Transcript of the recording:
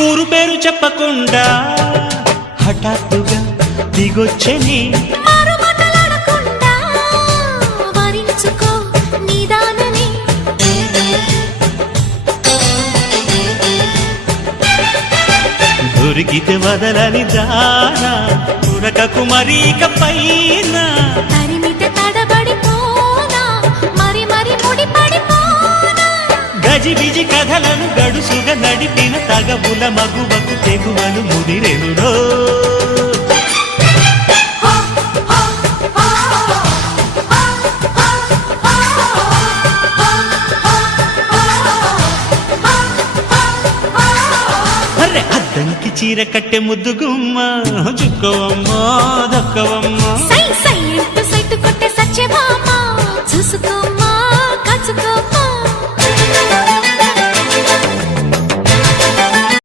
ఊరు పేరు చెప్పకుండా హఠాత్తుగా దిగొచ్చని దొరికితే వదలని దానా ఉరకకు మరీక పైన తరిమితే తడబడిపోనా మరి మరి ముడిపడిపోనా గజిబిజి కథలను గడుసుగా నడిపిన తగవుల మగువకు తెగువలు ముదిరెనురో అద్దంకి చీర కట్టె ముద్దుగుమ్మ చుక్కవమ్మా దక్కవమ్మా సై సై అంటూ సైటు కొట్టే సత్యభామ చూసుకోమ్మా